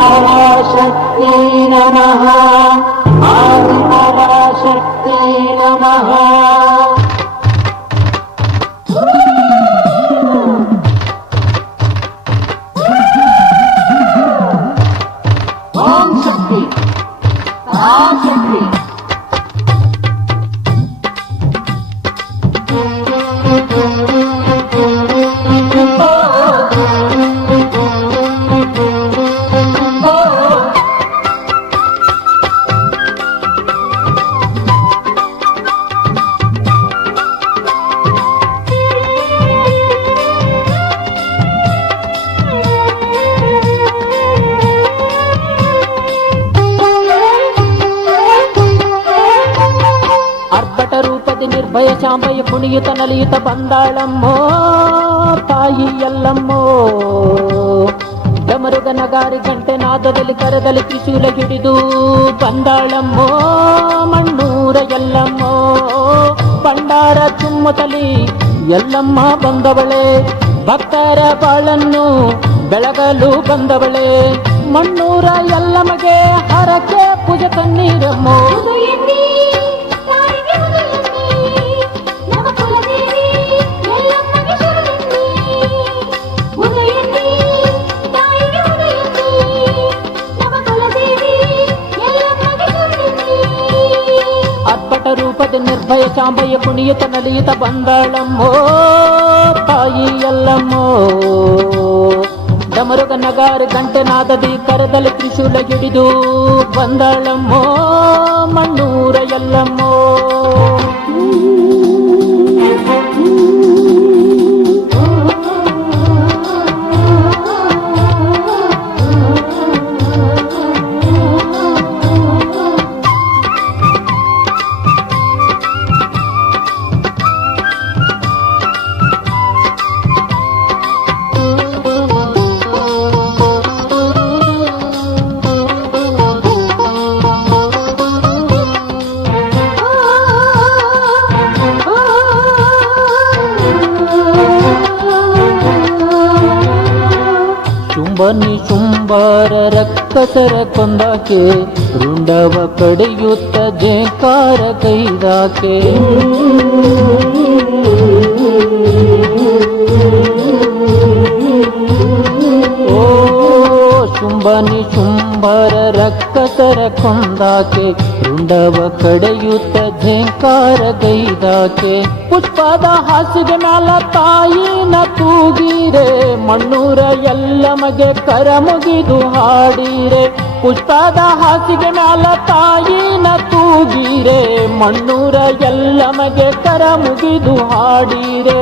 आदिपराशक्ति नमः आदिपराशक्ति नमः ओम शक्ति शक्ति ನಿರ್ಭಯ ಶಾಂಭಯ ಕುಣಿಯುತ ನಲಿಯುತ ಬಂದಾಳಮ್ಮೋ ತಾಯಿ ಎಲ್ಲಮ್ಮೋ ಡಮರುಗ ನಗಾರಿ ಗಂಟೆ ನಾದದಲ್ಲಿ ಕರದಲ್ಲಿ ತ್ರಿಶೂಲ ಹಿಡಿದು ಬಂದಾಳಮ್ಮೋ ಮಣ್ಣೂರ ಎಲ್ಲಮ್ಮೋ ಭಂಡಾರ ಚುಮ್ಮುತ್ತಲಿ ಎಲ್ಲಮ್ಮ ಬಂದವಳೆ ಭಕ್ತರ ಬಾಳನ್ನು ಬೆಳಗಲು ಬಂದವಳೆ ಮಣ್ಣೂರ ಎಲ್ಲಮಗೆ ಹರಕೆ ಪೂಜೆ ತನ್ನೀರಮ್ಮೋ ರೂಪದ ನಿರ್ಭಯ ಶಾಂಭಯ ಕುಣಿಯುತ ನಲಿಯುತ ಬಂದಾಳಮ್ಮೋ ತಾಯಿ ಎಲ್ಲಮ್ಮೋ ಡಮರುಗ ನಗಾರ ಗಂಟೆ ನಾದದಿ ಕರದಲ್ಲಿ ತ್ರಿಶೂಲ ಹಿಡಿದು ಬಂದಾಳಮ್ಮೋ ಮಣ್ಣೂರ ಎಲ್ಲಮ್ಮೋ ಬನ್ನಿ ಶುಂಭರ ರಕ್ಕಸರ ಕೊಂದಾಕೆ ರುಂಡವ ಕಡೆಯುತ್ತ ಜೇಕಾರ ಕೈದಾಕೆ ಓ ಶುಂಭನಿ ಶುಂಭರ ರಕ್ಕಸರ ಕೊಂದಾಕೆ ರುಂಡವ ಕಡೆಯುತ್ತ ಜೇಕಾರ ಕೈದಾಕೆ ಪುಷ್ಪದ ಹಾಸಿಗೆ ಮ್ಯಾಲ ತಾಯಿನ ತೂಗಿರೆ ಮಣ್ಣೂರ ಎಲ್ಲಮಗೆ ಕರ ಮುಗಿದು ಹಾಡಿರೆ ಪುಷ್ಪದ ಹಾಸಿಗೆ ಮ್ಯಾಲ ತಾಯಿನ ತೂಗಿರೆ ಮಣ್ಣೂರ ಎಲ್ಲಮಗೆ ಕರ ಮುಗಿದು ಹಾಡಿರೆ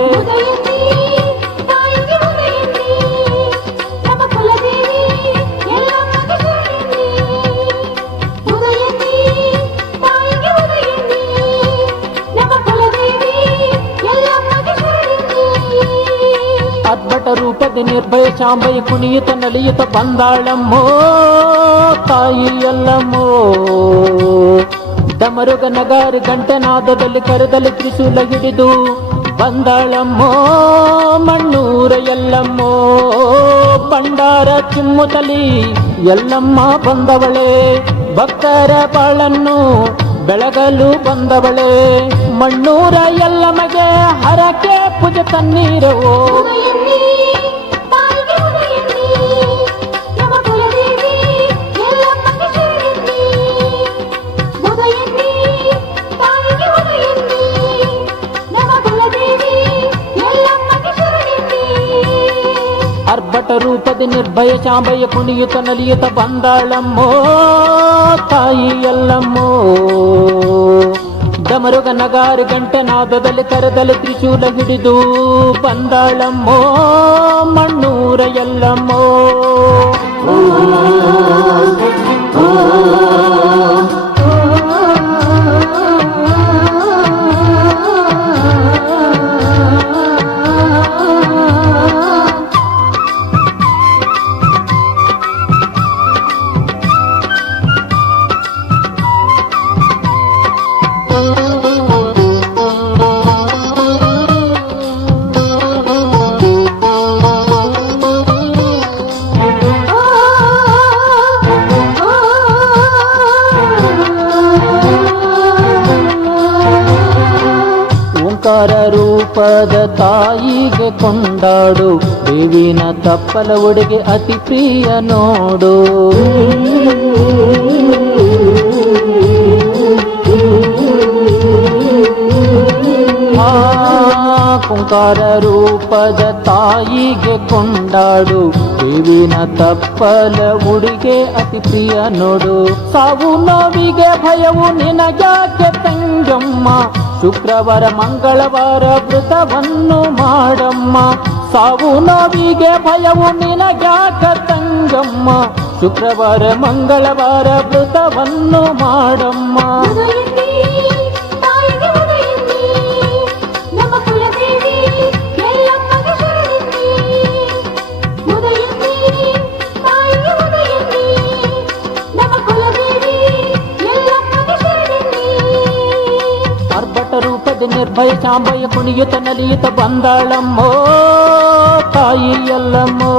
ಅದ್ಭುತ ರೂಪದ ನಿರ್ಭಯ ಶಾಂಭಯ ಕುಣಿಯುತ ನಲಿಯುತ ಬಂದಾಳಮ್ಮೋ ತಾಯಿ ಎಲ್ಲಮ್ಮೋ ಡಮರುಗ ನಗಾರ ಗಂಟೆ ನಾದದಲ್ಲಿ ಕರದಲ್ಲಿ ತ್ರಿಶೂಲ ಹಿಡಿದು ಬಂದಾಳಮ್ಮೋ ಮಣ್ಣೂರ ಎಲ್ಲಮ್ಮೋ ಭಂಡಾರ ಚಿಮ್ಮುತ್ತಲಿ ಎಲ್ಲಮ್ಮ ಬಂದವಳೆ ಭಕ್ತರ ಬಾಳನ್ನು ಬೆಳಗಲು ಬಂದವಳೆ ಮಣ್ಣೂರ ಎಲ್ಲಮಗೆ ಹರಕೆ ಪೂಜೆ ತನ್ನೀರವೋ ಅರ್ಭಟ ರೂಪದ ನಿರ್ಭಯ ಶಾಂಭಯ ಕುಣಿಯುತ ನಲಿಯುತ ಬಂದಾಳಮ್ಮೋ ತಾಯಿ ಎಲ್ಲಮ್ಮೋ ಡಮರುಗ ನಗಾರ ಗಂಟೆ ನಾದದಲ್ಲಿ ಕರದಲ್ಲಿ ತ್ರಿಶೂಲ ಹಿಡಿದು ಬಂದಾಳಮ್ಮೋ ಮಣ್ಣೂರ ಎಲ್ಲಮ್ಮೋ ಕುಂಕಾರ ರೂಪದ ತಾಯಿಗೆ ಕೊಂಡಾಡು, ದೇವಿನ ತಪ್ಪಲ ಉಡುಗೆ ಅತಿ ಪ್ರಿಯ ನೋಡು. ಆ ಕುಂಕಾರ ರೂಪದ ತಾಯಿಗೆ ಕೊಂಡಾಡು, ದೇವಿನ ತಪ್ಪಲ ಉಡುಗೆ ಅತಿ ಪ್ರಿಯ ನೋಡು. ಸಾವು ನೋವಿಗೆ ಭಯವು ನಿನಗ್ಯಾಕೆ ತಂಗಮ್ಮ, ಶುಕ್ರವಾರ ಮಂಗಳವಾರ ವ್ರತವನ್ನು ಮಾಡಮ್ಮ. ಸಾವು ನೋವಿಗೆ ಭಯವು ನಿನಗ್ಯಾಕ ತಂಗಮ್ಮ, ಶುಕ್ರವಾರ ಮಂಗಳವಾರ ವ್ರತವನ್ನು ಮಾಡಮ್ಮ. ಆರ್ಭಟ ರೂಪದ ನಿರ್ಭಯ ಶಾಂಬಯ ಕುಣಿಯುತ್ತ ನಲಿಯುತ್ತ ಬಂದಾಳಮ್ಮೋ ತಾಯಿ ಎಲ್ಲಮ್ಮೋ.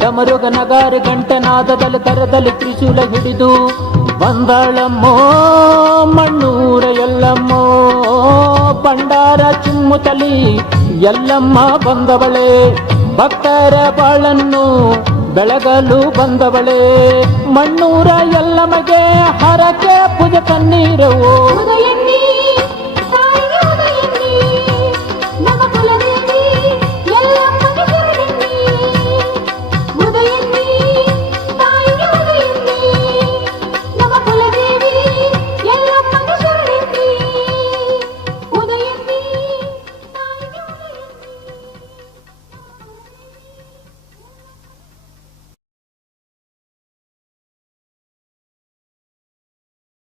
ಡಮರುಗ ನಗಾರ ಗಂಟನಾದದಲ್ಲಿ ಕರದಲ್ಲಿ ತ್ರಿಶೂಲ ಹಿಡಿದು ಬಂದಾಳಮ್ಮೋ ಮಣ್ಣೂರ ಎಲ್ಲಮ್ಮೋ. ಭಂಡಾರ ಚಿಮ್ಮುತ್ತಲಿ ಎಲ್ಲಮ್ಮ ಬಂದವಳೆ, ಭಕ್ತರ ಬಾಳನ್ನು ಬೆಳಗಲು ಬಂದವಳೆ. ಮಣ್ಣೂರ ಎಲ್ಲಮಗೆ ಹರಕೆ ಪೂಜೆ ಕಣ್ಣೀರವು.